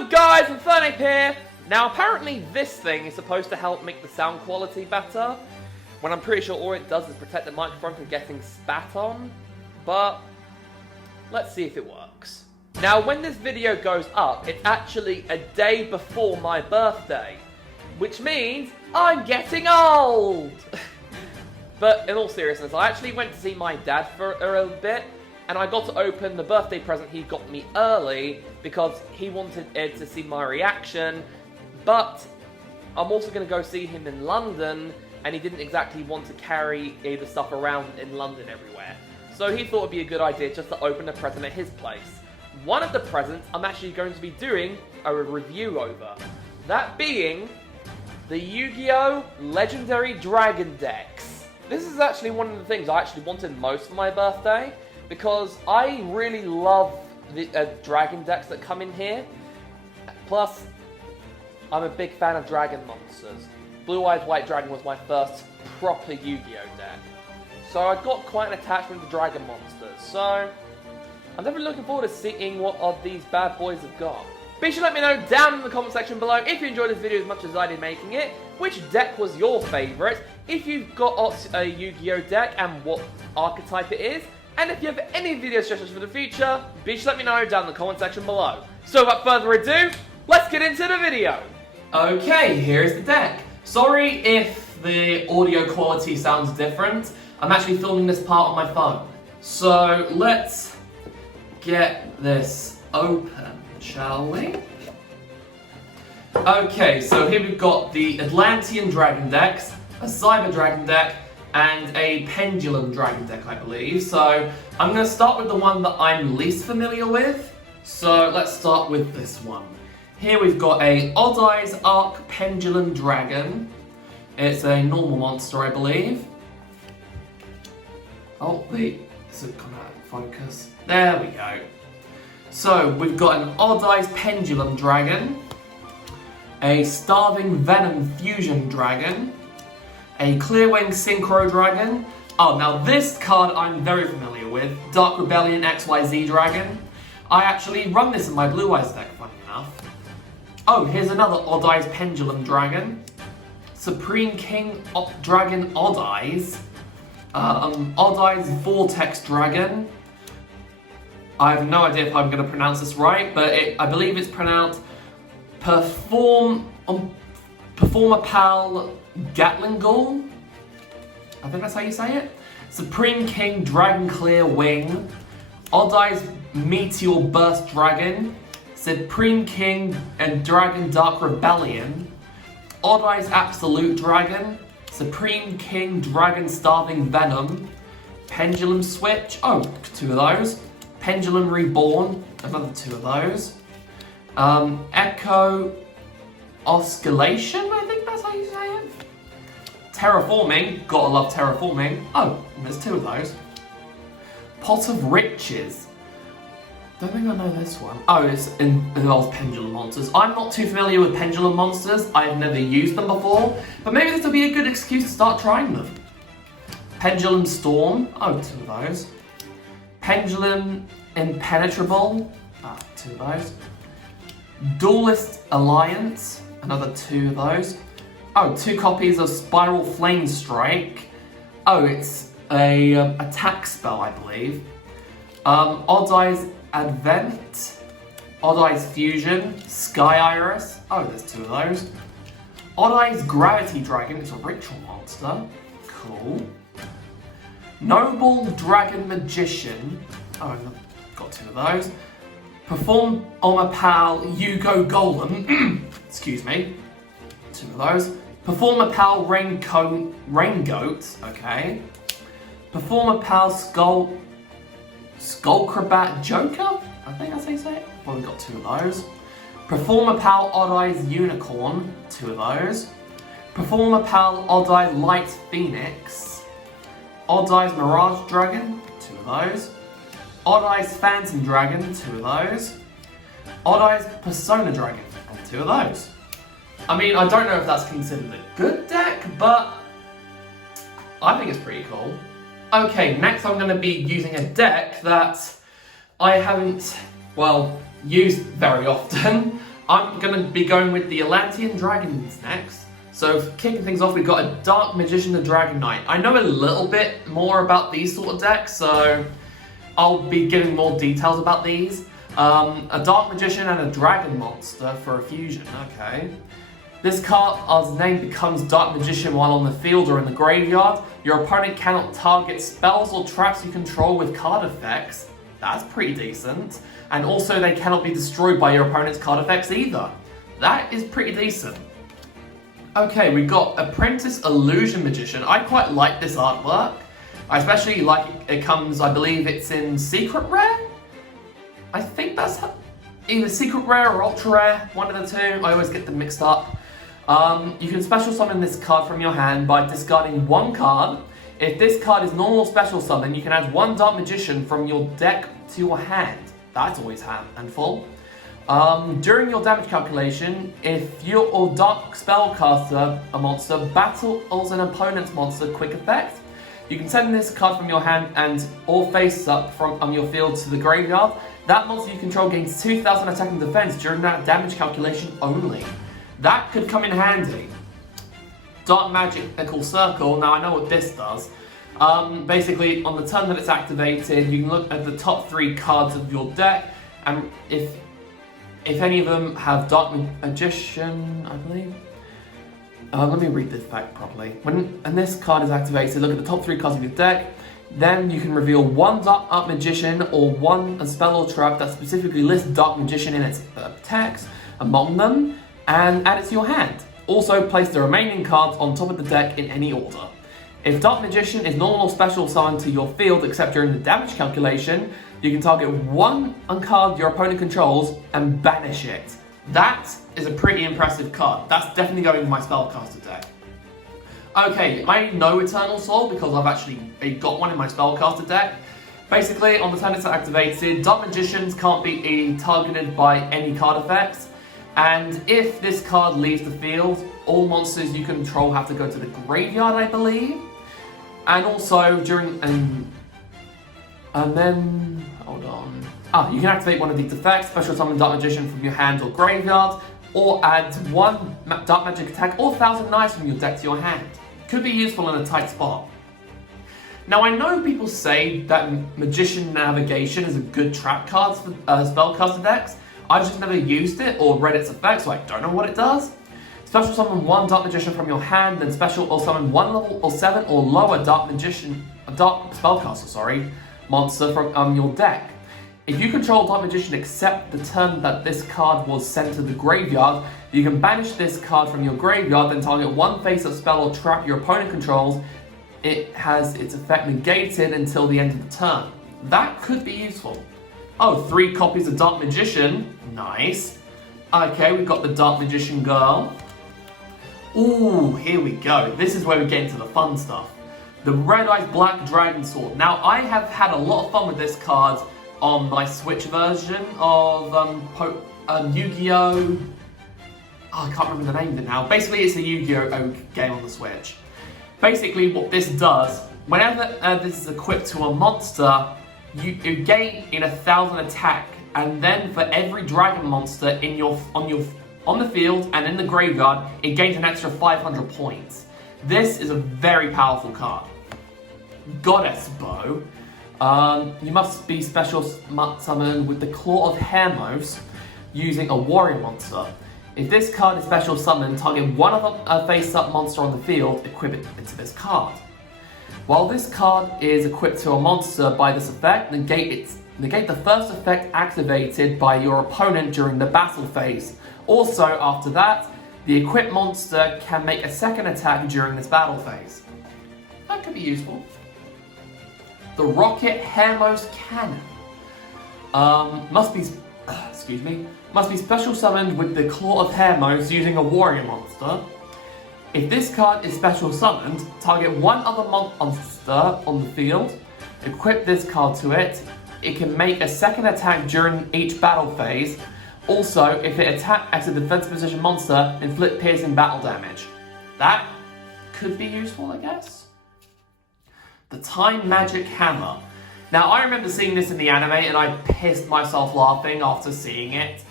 What's up guys, Infernape here! Now apparently this thing is supposed to help make the sound quality better, when I'm pretty sure all it does is protect the microphone from getting spat on, but let's see if it works. Now when this video goes up, it's actually a day before my birthday, which means I'm getting old! But in all seriousness, I actually went to see my dad for a bit, and I got to open the birthday present he got me early because he wanted Ed to see my reaction, but I'm also going to go see him in London, and he didn't exactly want to carry the stuff around in London everywhere. So he thought it would be a good idea just to open a present at his place. One of the presents I'm actually going to be doing a review over. That being the Yu-Gi-Oh! Legendary Dragon decks. This is actually one of the things I actually wanted most for my birthday, because I really love the dragon decks that come in here. Plus, I'm a big fan of dragon monsters. Blue Eyes White Dragon was my first proper Yu-Gi-Oh! Deck. So I got quite an attachment to dragon monsters. So I'm definitely looking forward to seeing what of these bad boys have got. Be sure to let me know down in the comment section below if you enjoyed this video as much as I did making it, which deck was your favourite, if you've got a Yu-Gi-Oh! Deck and what archetype it is, and if you have any video suggestions for the future, be sure to let me know down in the comment section below. So without further ado, let's get into the video! Okay, here's the deck. Sorry if the audio quality sounds different. I'm actually filming this part on my phone. So let's get this open, shall we? Okay, so here we've got the Atlantean Dragon decks, a Cyber Dragon deck, and a Pendulum Dragon deck, I believe. So I'm going to start with the one that I'm least familiar with. So let's start with this one. Here we've got a Odd Eyes Arc Pendulum Dragon. It's a normal monster, I believe. Oh, this has come out of focus. There we go. So we've got an Odd Eyes Pendulum Dragon, a Starving Venom Fusion Dragon, a Clearwing Synchro Dragon. Oh, now this card I'm very familiar with, Dark Rebellion XYZ Dragon. I actually run this in my Blue Eyes deck, funny enough. Oh, here's another Odd Eyes Pendulum Dragon, Supreme King Dragon Odd Eyes, Odd Eyes Vortex Dragon. I have no idea if I'm going to pronounce this right, but I believe it's pronounced Performapal Gatlingal. I think that's how you say it. Supreme King Dragon Clear Wing, Odd Eyes Meteor Burst Dragon, Supreme King and Dragon Dark Rebellion, Odd Eyes Absolute Dragon, Supreme King Dragon Starving Venom, Pendulum Switch, oh, 2 of those, Pendulum Reborn, another 2 of those, Echo Oscillation, I think that's how you say it. Terraforming, gotta love terraforming. Oh, there's 2 of those. Pot of Riches. Don't think I know this one. Oh, it involves pendulum monsters. I'm not too familiar with pendulum monsters. I've never used them before, but maybe this will be a good excuse to start trying them. Pendulum Storm. Oh, 2 of those. Pendulum Impenetrable. 2 of those. Duelist Alliance. Another 2 of those. Oh, 2 copies of Spiral Flame Strike. Oh, it's a attack spell, I believe. Odd Eyes Advent, Odd Eyes Fusion, Sky Iris. Oh, there's 2 of those. Odd Eyes Gravity Dragon. It's a ritual monster. Cool. Noble Dragon Magician. Oh, I've got 2 of those. Perform Omapal Yugo Golem. Excuse me. 2 of those. Perform a Pal Rain Goat. Okay. Perform a Pal Skullcrabat Joker. I think that's how you say it. Well, we've got 2 of those. Perform a Pal Odd Eyes Unicorn. 2 of those. Perform a Pal Odd Eyes Light Phoenix. Odd Eyes Mirage Dragon. 2 of those. Odd Eyes Phantom Dragon. 2 of those. Odd Eyes Persona Dragon. And 2 of those. I mean, I don't know if that's considered a good deck, but I think it's pretty cool. Okay, next I'm going to be using a deck that I haven't, well, used very often. I'm going to be going with the Atlantean Dragons next. So kicking things off, we've got a Dark Magician and Dragon Knight. I know a little bit more about these sort of decks, so I'll be giving more details about these. A Dark Magician and a Dragon monster for a fusion, okay. This card's name becomes Dark Magician while on the field or in the graveyard. Your opponent cannot target spells or traps you control with card effects. That's pretty decent. And also they cannot be destroyed by your opponent's card effects either. That is pretty decent. Okay, we've got Apprentice Illusion Magician. I quite like this artwork. I especially like it comes, I believe it's in Secret Rare? I think that's either Secret Rare or Ultra Rare, one of the two. I always get them mixed up. You can special summon this card from your hand by discarding one card. If this card is normal special summon, you can add one Dark Magician from your deck to your hand. That's always handful. During your damage calculation, if your or Dark Spellcaster, a monster, battles an opponent's monster quick effect, you can send this card from your hand and or face up from your field to the graveyard. That monster you control gains 2,000 attack and defense during that damage calculation only. That could come in handy. Dark Magical Circle, now I know what this does. Basically, on the turn that it's activated, you can look at the top 3 cards of your deck, and if any of them have Dark Magician, I believe. Let me read this back properly. When this card is activated, look at the top 3 cards of your deck. Then you can reveal one Dark Magician or one spell or trap that specifically lists Dark Magician in its text among them, and add it to your hand. Also, place the remaining cards on top of the deck in any order. If Dark Magician is normal or special summoned to your field except during the damage calculation, you can target one card your opponent controls and banish it. That is a pretty impressive card. That's definitely going in my Spellcaster deck. Okay, I know Eternal Soul because I've actually got one in my Spellcaster deck. Basically, on the turn it's activated, Dark Magicians can't be targeted by any card effects. And if this card leaves the field, all monsters you control have to go to the graveyard, I believe. And also during and then hold on. You can activate one of these effects, special summon Dark Magician from your hand or graveyard, or add one Dark Magic attack or 1,000 Knives from your deck to your hand. Could be useful in a tight spot. Now I know people say that Magician Navigation is a good trap card for Spellcaster decks. I've just never used it or read its effects, so I don't know what it does. Special summon one Dark Magician from your hand, then special or summon one level or 7 or lower Dark Spellcaster, monster from your deck. If you control Dark Magician except the turn that this card was sent to the graveyard, you can banish this card from your graveyard, then target one face-up spell or trap your opponent controls. It has its effect negated until the end of the turn. That could be useful. Oh, 3 copies of Dark Magician. Nice. Okay, we've got the Dark Magician girl. Ooh, here we go. This is where we get into the fun stuff. The Red Eyes Black Dragon Sword. Now, I have had a lot of fun with this card on my Switch version of Yu-Gi-Oh! I can't remember the name of it now. Basically, it's a Yu-Gi-Oh! Game on the Switch. Basically, what this does, whenever this is equipped to a monster, you gain in 1,000 attack, and then for every dragon monster on the field and in the graveyard, it gains an extra 500 points. This is a very powerful card. Goddess Bow. You must be special summoned with the Claw of Hermos using a warrior monster. If this card is special summoned, target one of a face-up monster on the field, equip it into this card. While this card is equipped to a monster by this effect, negate the first effect activated by your opponent during the battle phase. Also, after that, the equipped monster can make a second attack during this battle phase. That could be useful. The Rocket Hermos Cannon. Must be special summoned with the Claw of Hermos using a warrior monster. If this card is special summoned, target one other monster on the field, equip this card to it. It can make a second attack during each battle phase. Also, if it attacks a defensive position monster, inflict piercing battle damage. That could be useful, I guess. The Time Magic Hammer. Now, I remember seeing this in the anime and I pissed myself laughing after seeing it.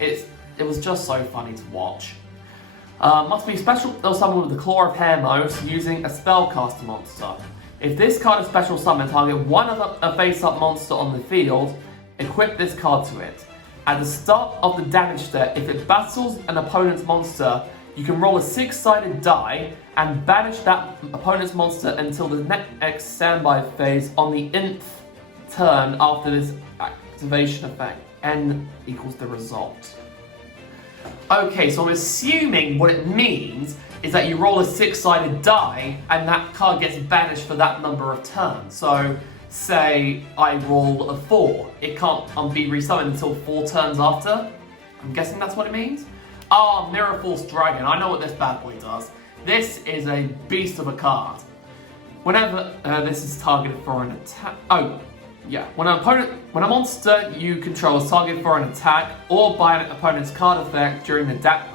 it was just so funny to watch. Must be special summon with the Claw of Hermos using a spellcaster monster. If this card is special summon, target one of a face-up monster on the field, equip this card to it. At the start of the damage step, if it battles an opponent's monster, you can roll a 6-sided die and banish that opponent's monster until the next standby phase on the nth turn after this activation effect. N equals the result. Okay, so I'm assuming what it means is that you roll a 6-sided die and that card gets banished for that number of turns. So, say I roll a 4, it can't be resummoned until 4 turns after. I'm guessing that's what it means. Ah, Mirror Force Dragon. I know what this bad boy does. This is a beast of a card. Whenever this is targeted for an attack. Oh, yeah. When a monster you control is targeted for an attack or by an opponent's card effect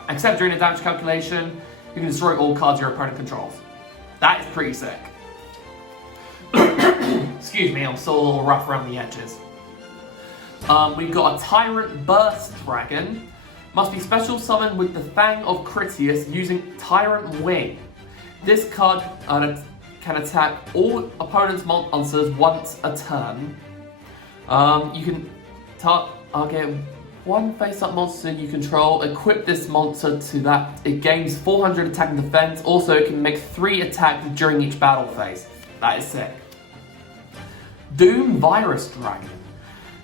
except during the damage calculation, you can destroy all cards your opponent controls. That is pretty sick. Excuse me, I'm still a little rough around the edges. We've got a Tyrant Dragon. Must be special summoned with the Fang of Critius using Tyrant Wing. This card can attack all opponent's monsters once a turn. You can target one face-up monster you control, equip this monster to that. It gains 400 attack and defense. Also, it can make 3 attacks during each battle phase. That is sick. Doom Virus Dragon.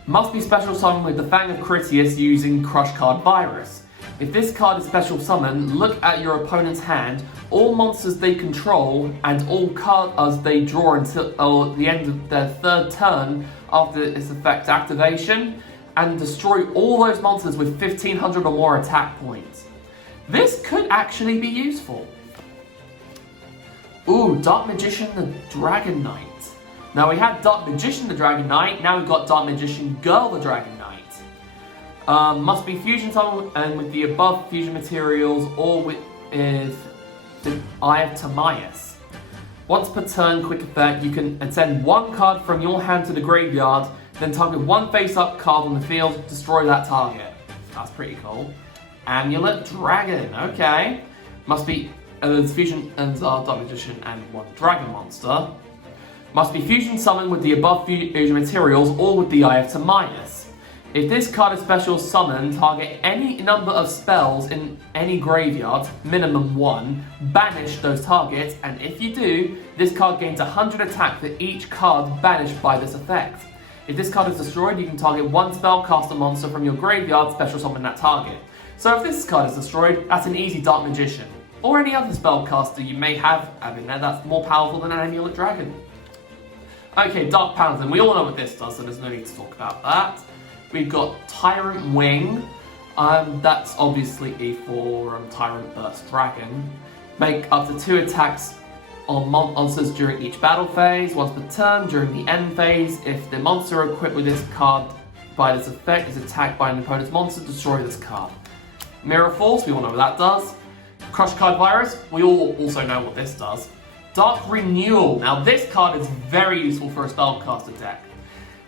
Must be special summoned with the Fang of Critius using Crush Card Virus. If this card is special summoned, look at your opponent's hand, all monsters they control, and all cards they draw until the end of their 3rd turn after its effect activation, and destroy all those monsters with 1500 or more attack points. This could actually be useful. Ooh, Dark Magician the Dragon Knight. Now we had Dark Magician the Dragon Knight, now we've got Dark Magician Girl the Dragon Knight. Must be fusion summoned and with the above fusion materials or with the Eye of Timaeus. Once per turn, quick effect, you can send one card from your hand to the graveyard, then target one face-up card on the field, destroy that target. That's pretty cool. Amulet Dragon, okay. Must be there's fusion and Dark Magician and one dragon monster. Must be fusion summoned with the above fusion materials or with the Eye of Timaeus. If this card is special summoned, target any number of spells in any graveyard, minimum 1, banish those targets, and if you do, this card gains 100 attack for each card banished by this effect. If this card is destroyed, you can target one spellcaster monster from your graveyard, special summon that target. So if this card is destroyed, that's an easy Dark Magician, or any other spellcaster you may have in there that's more powerful than an Amulet Dragon. Okay, Dark Paladin, we all know what this does, so there's no need to talk about that. We've got Tyrant Wing, that's obviously for Tyrant Burst Dragon. Make up to 2 attacks on monsters during each battle phase, once per turn during the end phase. If the monster equipped with this card by this effect is attacked by an opponent's monster, destroy this card. Mirror Force, we all know what that does. Crush Card Virus, we all also know what this does. Dark Renewal, now this card is very useful for a spellcaster deck.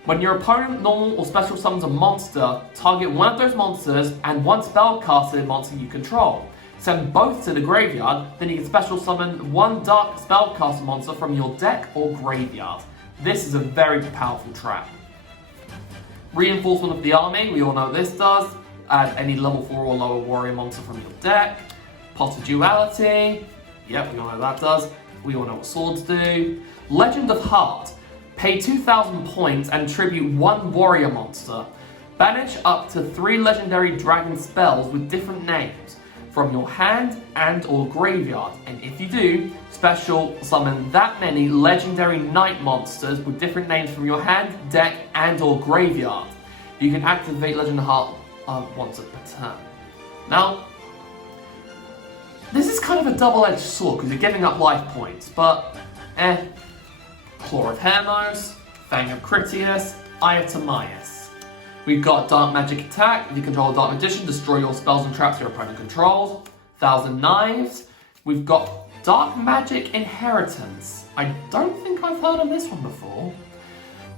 When your opponent normal or special summons a monster, target one of those monsters and one spellcaster monster you control. Send both to the graveyard, then you can special summon one dark spellcaster monster from your deck or graveyard. This is a very powerful trap. Reinforcement of the army, we all know what this does. Add any level 4 or lower warrior monster from your deck. Pot of Duality, yep, we all know what that does. We all know what swords do. Legend of Heart. Pay 2,000 points and tribute one warrior monster. Banish up to 3 legendary dragon spells with different names from your hand and or graveyard. And if you do, special summon that many legendary knight monsters with different names from your hand, deck and or graveyard. You can activate Legend of Heart once per turn. Now, this is kind of a double-edged sword because you're giving up life points, but Claw of Hermos, Fang of Critius, Eye of Timaeus. We've got Dark Magic Attack. If you control a Dark Magician, destroy your spells and traps your opponent controls. 1,000 Knives. We've got Dark Magic Inheritance. I don't think I've heard of this one before.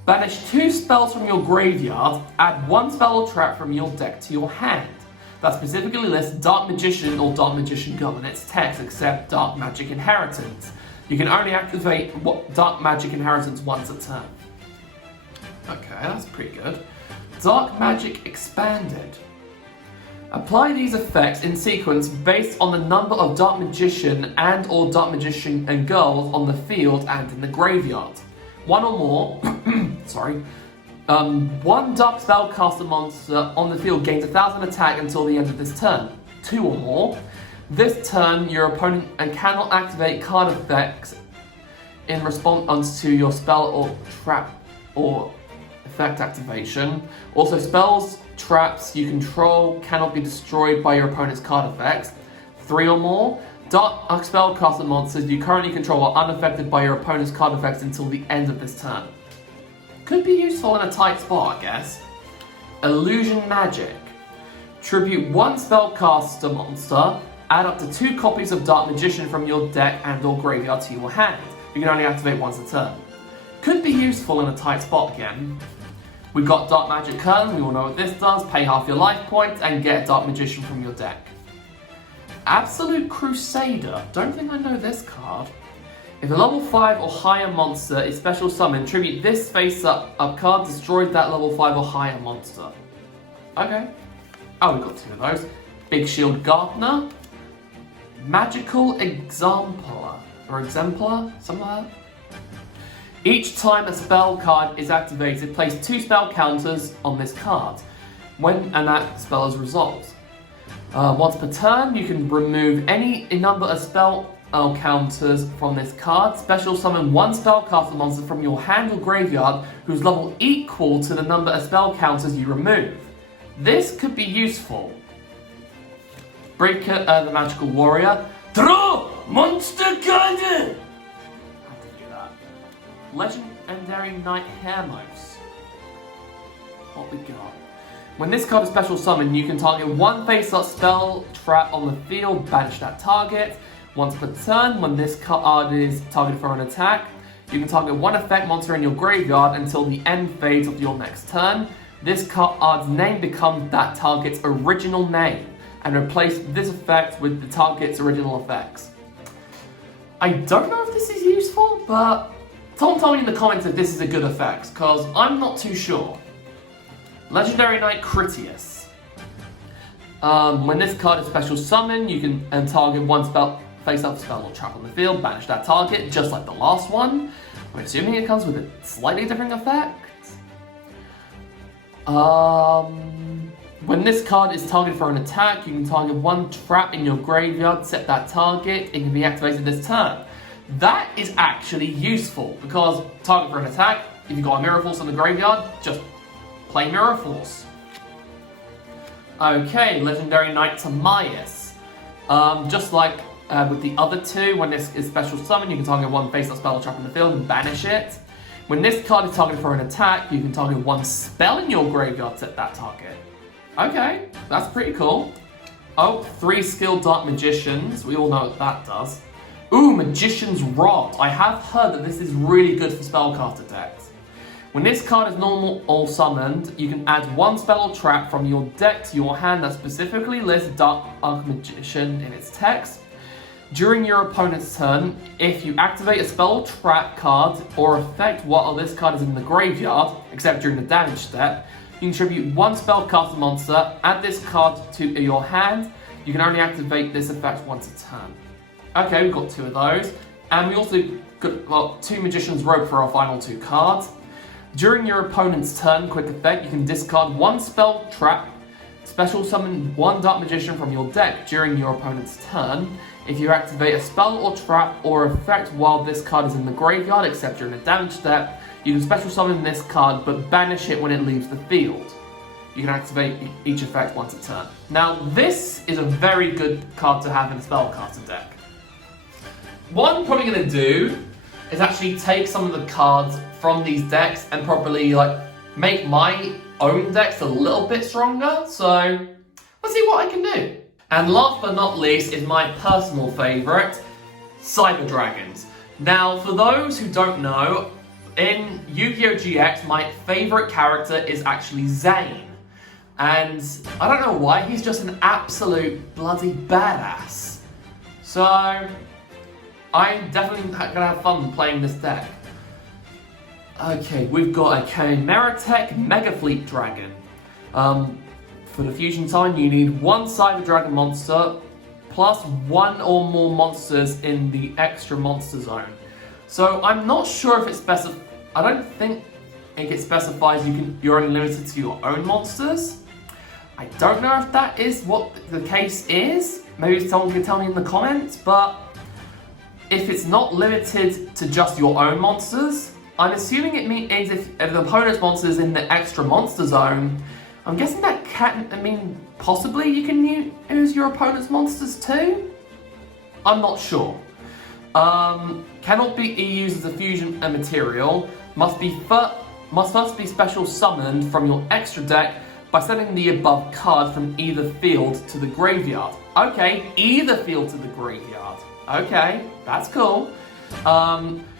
Banish 2 spells from your graveyard. Add 1 spell or trap from your deck to your hand. that specifically lists Dark Magician or Dark Magician Girl in its text, except Dark Magic Inheritance. You can only activate Dark Magic Inheritance once a turn. Okay, that's pretty good. Dark Magic Expanded. Apply these effects in sequence based on the number of Dark Magician and or Dark Magician and Girls on the field and in the graveyard. One or more, sorry. One Dark Spellcaster monster on the field gains 1,000 attack until the end of this turn. Two or more. This turn, your opponent cannot activate card effects in response to your spell or trap or effect activation. Also, spells, traps you control cannot be destroyed by your opponent's card effects. Three or more. Dark Spellcaster monsters you currently control are unaffected by your opponent's card effects until the end of this turn. Could be useful in a tight spot, I guess. Illusion Magic. Tribute one Spellcaster monster, add up to 2 copies of Dark Magician from your deck and or graveyard to your hand. You can only activate once a turn. Could be useful in a tight spot again. We've got Dark Magic Curtain, we all know what this does. Pay half your life points and get a Dark Magician from your deck. Absolute Crusader. Don't think I know this card. If a level 5 or higher monster is special summoned, tribute this face-up card destroyed that level 5 or higher monster. Okay. Oh, we've got 2 of those. Big Shield Gardener. Magical Exemplar. Or Exemplar? Something like that. Each time a spell card is activated, place 2 spell counters on this card. And that spell is resolved. Once per turn, you can remove any number of spell counters from this card. Special summon one spellcaster monster from your hand or graveyard whose level equal to the number of spell counters you remove. This could be useful. Breaker, the Magical Warrior. Draw! Monster Garden! How to do that? Legendary Knight Hermos. What we got? When this card is special summoned, you can target one face-up spell trap on the field, banish that target. Once per turn, when this card is targeted for an attack, you can target one effect monster in your graveyard until the end phase of your next turn. This card's name becomes that target's original name, and replace this effect with the target's original effects. I don't know if this is useful, but someone tell me in the comments if this is a good effect, because I'm not too sure. Legendary Knight Critius. When this card is special summoned, you can target one face-up spell or trap on the field, banish that target, just like the last one. I'm assuming it comes with a slightly different effect. When this card is targeted for an attack, you can target one trap in your graveyard, set that target, it can be activated this turn. That is actually useful, because target for an attack, if you've got a Mirror Force in the graveyard, just play Mirror Force. Okay, Legendary Knight Timaeus. Just like with the other two, when this is special summon, you can target one face-up spell or trap in the field and banish it. When this card is targeted for an attack, you can target one spell in your graveyard to set that target. Okay, that's pretty cool. Oh, 3 skilled Dark Magicians. We all know what that does. Ooh, Magician's Rod. I have heard that this is really good for spellcaster decks. When this card is normal or summoned, you can add one spell or trap from your deck to your hand that specifically lists Dark Magician in its text. During your opponent's turn, if you activate a spell or trap card or effect while this card is in the graveyard, except during the damage step, you can tribute one spellcaster monster, add this card to your hand. You can only activate this effect once a turn. Okay, we've got 2 of those. And we also got 2 Magician's Robe for our final 2 cards. During your opponent's turn, quick effect, you can discard one spell trap, special summon one Dark Magician from your deck during your opponent's turn. If you activate a spell or trap or effect while this card is in the graveyard, except during the damage step, you can special summon this card but banish it when it leaves the field. You can activate each effect once a turn. Now, this is a very good card to have in a spellcaster deck. What I'm probably going to do is actually take some of the cards from these decks and probably make my own decks a little bit stronger. So let's see what I can do. And last but not least is my personal favourite, Cyber Dragons. Now, for those who don't know, in Yu-Gi-Oh! GX, my favourite character is actually Zane. And I don't know why, he's just an absolute bloody badass. So, I'm definitely gonna have fun playing this deck. Okay, we've got a Chimera Mega Fleet Dragon. For the fusion time, you need one Cyber Dragon monster, plus one or more monsters in the extra monster zone. So I'm not sure if it I don't think it specifies you're only limited to your own monsters. I don't know if that is what the case is. Maybe someone can tell me in the comments, but if it's not limited to just your own monsters, I'm assuming it means if the opponent's monster is in the extra monster zone, I'm guessing that possibly you can use your opponent's monsters too? I'm not sure. Cannot be used as a fusion material, must first be special summoned from your extra deck by sending the above card from either field to the graveyard. Okay, either field to the graveyard. Okay, that's cool.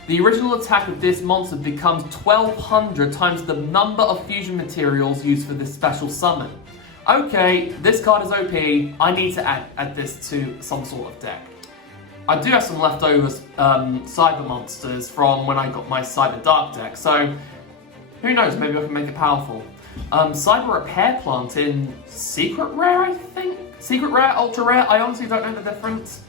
The original attack of this monster becomes 1200 times the number of fusion materials used for this special summon. Okay, this card is OP. I need to add this to some sort of deck. I do have some leftover Cyber monsters from when I got my Cyber Dark deck, so who knows, maybe I can make it powerful. Cyber Repair Plant in Secret Rare, I think? Secret Rare, Ultra Rare, I honestly don't know the difference.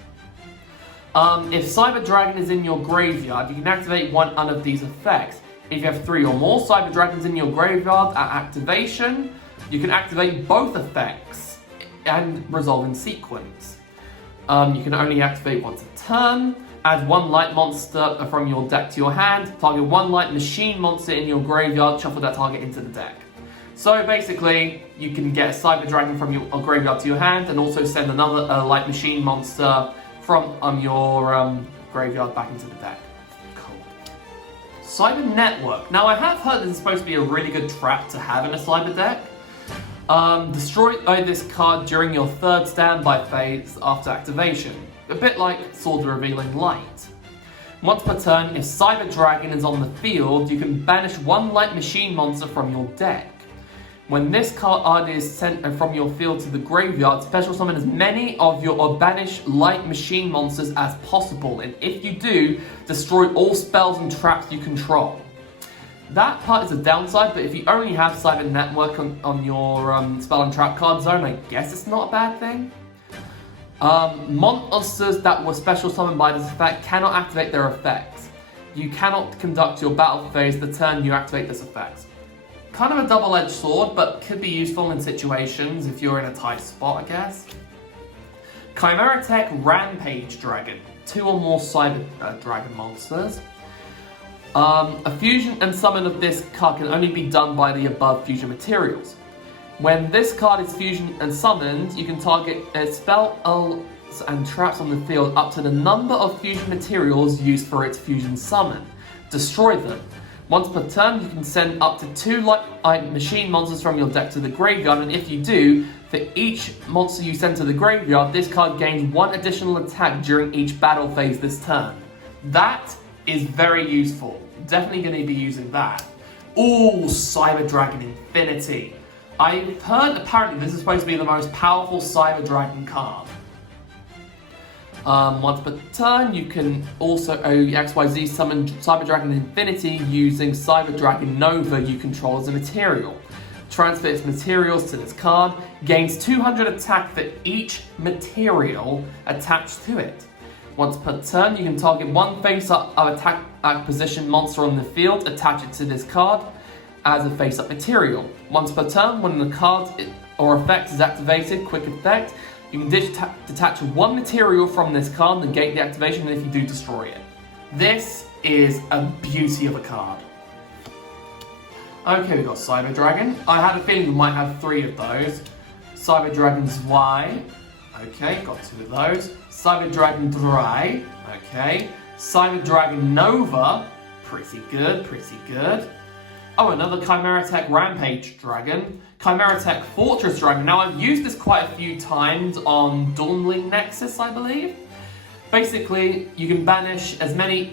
If Cyber Dragon is in your graveyard, you can activate one of these effects. If you have 3 or more Cyber Dragons in your graveyard at activation, you can activate both effects and resolve in sequence. You can only activate once a turn. Add 1 light monster from your deck to your hand. Target 1 light machine monster in your graveyard. Shuffle that target into the deck. So basically, you can get a Cyber Dragon from your graveyard to your hand, and also send another light machine monster from your graveyard back into the deck. Cool. Cyber Network. Now, I have heard this is supposed to be a really good trap to have in a Cyber deck. Destroy this card during your 3rd standby phase after activation. A bit like Sword Revealing Light. Once per turn, if Cyber Dragon is on the field, you can banish 1 light machine monster from your deck. When this card is sent from your field to the graveyard, special summon as many of your or banish light machine monsters as possible, and if you do, destroy all spells and traps you control. That part is a downside, but if you only have Cyber Network on your spell and trap card zone, I guess it's not a bad thing. Monsters that were special summoned by this effect cannot activate their effects. You cannot conduct your battle phase the turn you activate this effect. Kind of a double-edged sword, but could be useful in situations if you're in a tight spot, I guess. Chimera Rampage Dragon. 2 or more Cyber Dragon monsters. A fusion and summon of this card can only be done by the above fusion materials. When this card is fusion and summoned, you can target spells and traps on the field up to the number of fusion materials used for its fusion summon. Destroy them. Once per turn, you can send up to 2 light machine monsters from your deck to the graveyard, and if you do, for each monster you send to the graveyard, this card gains 1 additional attack during each battle phase this turn. That is very useful. Definitely going to be using that. Ooh, Cyber Dragon Infinity. I've heard apparently this is supposed to be the most powerful Cyber Dragon card. Once per turn, you can also XYZ summon Cyber Dragon Infinity using Cyber Dragon Nova you control as a material. Transfer its materials to this card, gains 200 attack for each material attached to it. Once per turn, you can target 1 face-up attack position monster on the field, attach it to this card as a face-up material. Once per turn, when the card or effect is activated, quick effect, you can detach 1 material from this card, negate the activation, and if you do, destroy it. This is a beauty of a card. Okay, we've got Cyber Dragon. I had a feeling we might have 3 of those. Cyber Dragon's Y. Okay, got 2 of those. Cyber Dragon Dry. Okay. Cyber Dragon Nova. Pretty good, pretty good. Oh, another Chimera Rampage Dragon. Chimera Fortress Dragon. Now, I've used this quite a few times on Dawnling Nexus, I believe. Basically, you can banish as many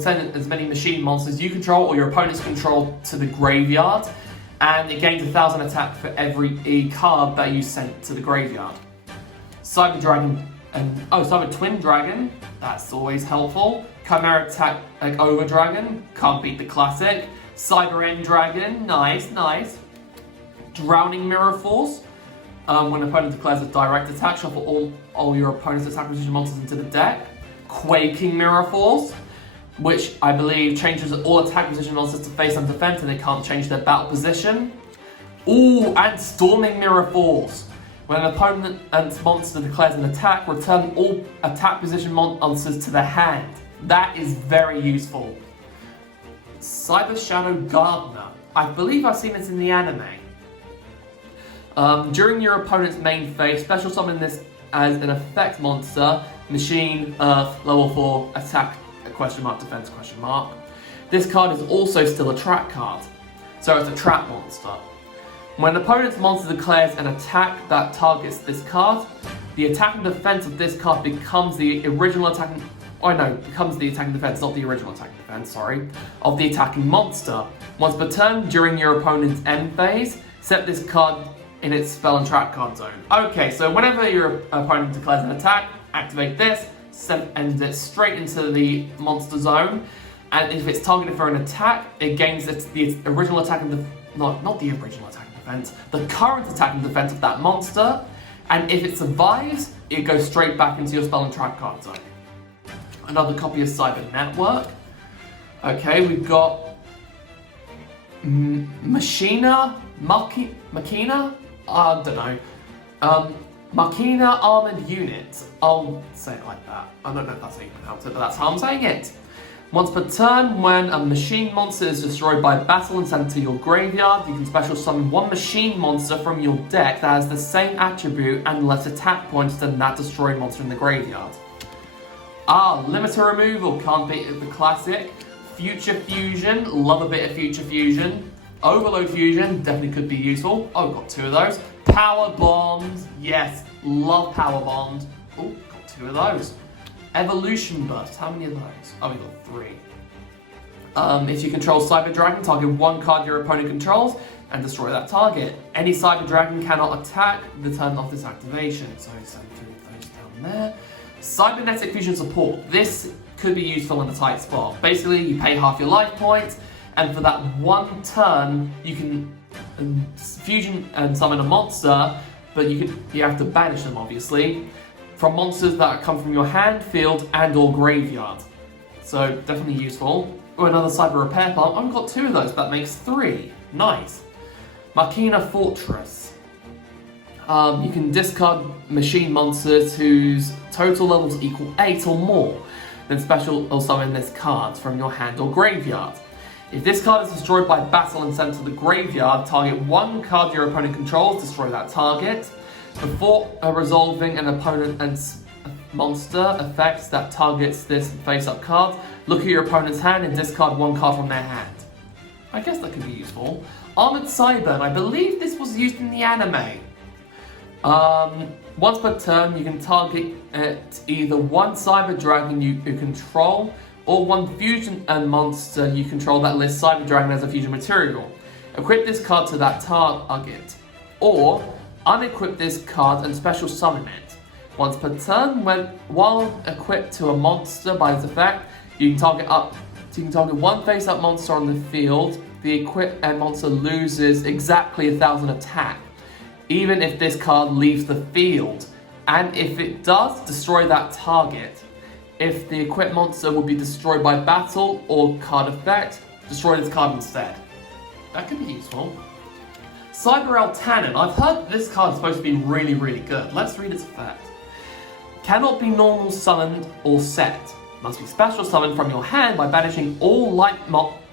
send as many machine monsters you control or your opponents control to the graveyard. and it gains 1,000 attack for every card that you sent to the graveyard. Cyber Dragon Cyber Twin Dragon, that's always helpful. Chimera attack like Over Dragon, can't beat the classic. Cyber End Dragon, nice. Drowning Mirror Force. When an opponent declares a direct attack, shuffle all your opponent's attack position monsters into the deck. Quaking Mirror Force, which I believe changes all attack position monsters to face and defense, and they can't change their battle position. Ooh, and Storming Mirror Force. When an opponent's monster declares an attack, return all attack position monsters to the hand. That is very useful. Cyber Shadow Gardener. I believe I've seen this in the anime. During your opponent's main phase, special summon this as an effect monster, Machine, Earth, level 4, attack, defense, This card is also still a trap card, so it's a trap monster. When an opponent's monster declares an attack that targets this card, the attack and defense of this card becomes the original attack. Becomes the attack and defense, not the original attack and defense, sorry, of the attacking monster. Once per turn during your opponent's end phase, set this card in its spell and trap card zone. Okay, so whenever your opponent declares an attack, activate this, send it straight into the monster zone, and if it's targeted for an attack, it gains the original attack and not the original attack and defense, the current attack and defense of that monster, and if it survives, it goes straight back into your spell and trap card zone. Another copy of Cyber Network. Okay, we've got Machina? I don't know. Machina Armored Unit. I'll say it like that. I don't know if that's how you pronounce it, but that's how I'm saying it. Once per turn, when a machine monster is destroyed by battle and sent to your graveyard, you can special summon one machine monster from your deck that has the same attribute and less attack points than that destroyed monster in the graveyard. Limiter removal, can't beat the classic. Future Fusion, love a bit of Future Fusion. Overload Fusion, definitely could be useful. Oh, we've got 2 of those. Power Bond, yes, love Power Bond. Oh, got 2 of those. Evolution Burst, how many of those? Oh, we've got 3. If you control Cyber Dragon, target 1 card your opponent controls and destroy that target. Any Cyber Dragon cannot attack the turn of this activation. So send 3 of those down there. Cybernetic Fusion Support. This could be useful in a tight spot. Basically, you pay half your life points, and for that 1 turn, you can fusion and summon a monster, but you have to banish them, obviously, from monsters that come from your hand, field, and/or graveyard. So definitely useful. Oh, another Cyber Repair Plant. I've got 2 of those. That makes 3. Nice. Machina Fortress. You can discard machine monsters whose total levels equal 8 or more. Then special or summon this card from your hand or graveyard. If this card is destroyed by battle and sent to the graveyard, target 1 card your opponent controls, destroy that target. Before resolving an opponent's monster effects that targets this face-up card, look at your opponent's hand and discard 1 card from their hand. I guess that could be useful. Armored Cyber, I believe this was used in the anime. Once per turn, you can target either 1 Cyber Dragon you control, or 1 fusion monster you control that lists Cyber Dragon as a fusion material. Equip this card to that target, or unequip this card and special summon it. Once per turn, while equipped to a monster by its effect, you can target 1 face-up monster on the field. The equipped monster loses exactly 1,000 attack, even if this card leaves the field, and if it does, destroy that target. If the equipped monster will be destroyed by battle or card effect, destroy this card instead. That could be useful. Cyber Altanen. I've heard this card is supposed to be really, really good. Let's read its effect. Cannot be normal summoned or set. Must be special summoned from your hand by banishing all light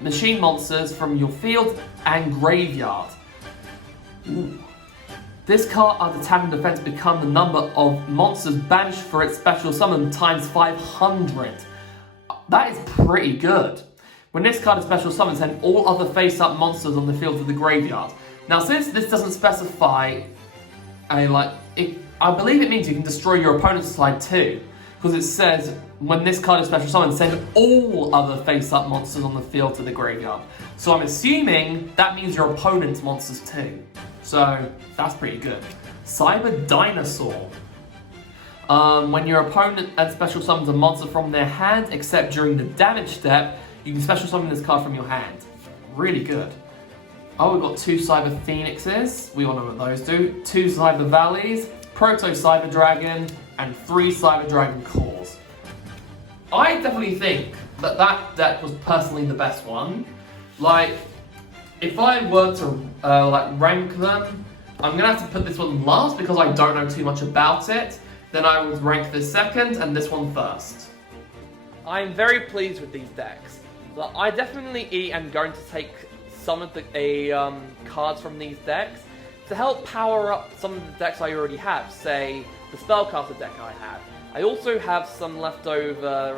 machine monsters from your field and graveyard. Ooh. This card's attack and defense become the number of monsters banished for its special summon times 500. That is pretty good. When this card is special summoned, send all other face-up monsters on the field to the graveyard. Now, since this doesn't specify I believe it means you can destroy your opponent's side too. because it says when this card is special summoned, send all other face-up monsters on the field to the graveyard. So I'm assuming that means your opponent's monsters too. So that's pretty good. Cyber Dinosaur. When your opponent special summons a monster from their hand, except during the damage step, you can special summon this card from your hand. Really good. Oh, we've got 2 Cyber Phoenixes. We all know what those do. 2 Cyber Valleys, Proto Cyber Dragon, and 3 Cyber Dragon Cores. I definitely think that that deck was personally the best one. Like, if I were to like rank them, I'm gonna have to put this one last because I don't know too much about it. Then I would rank this second and this one first. I'm very pleased with these decks. I definitely am going to take some of the cards from these decks to help power up some of the decks I already have, say the Spellcaster deck I have. I also have some leftover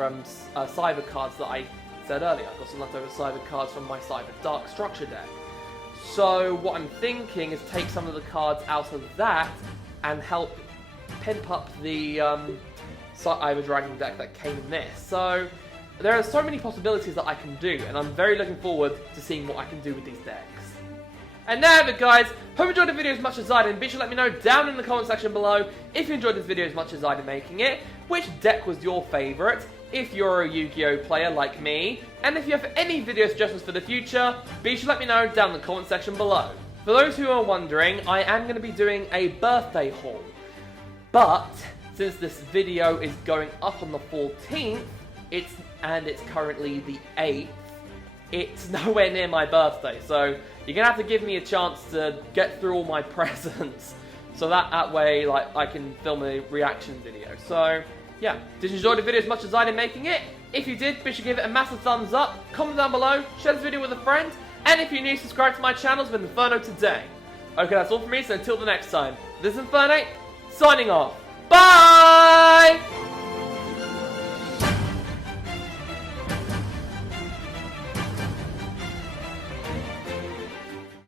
Cyber cards that I said earlier. I've got some leftover Cyber cards from my Cyber Dark Structure deck. So what I'm thinking is take some of the cards out of that and help pimp up the Cyber Dragon deck that came in this. So there are so many possibilities that I can do, and I'm very looking forward to seeing what I can do with these decks. And there it guys, hope you enjoyed the video as much as I did. Be sure to let me know down in the comment section below if you enjoyed this video as much as I did making it, which deck was your favourite, if you're a Yu-Gi-Oh player like me, and if you have any video suggestions for the future, be sure to let me know down in the comment section below. For those who are wondering, I am going to be doing a birthday haul, but since this video is going up on the 14th, it's currently the 8th, it's nowhere near my birthday, so you're going to have to give me a chance to get through all my presents, so that way like I can film a reaction video. So yeah, did you enjoy the video as much as I did making it? If you did, be sure to give it a massive thumbs up, comment down below, share this video with a friend, and if you're new, subscribe to my channel. It's been Inferno today. Okay, that's all from me, so until the next time, this is Inferno, signing off. Bye!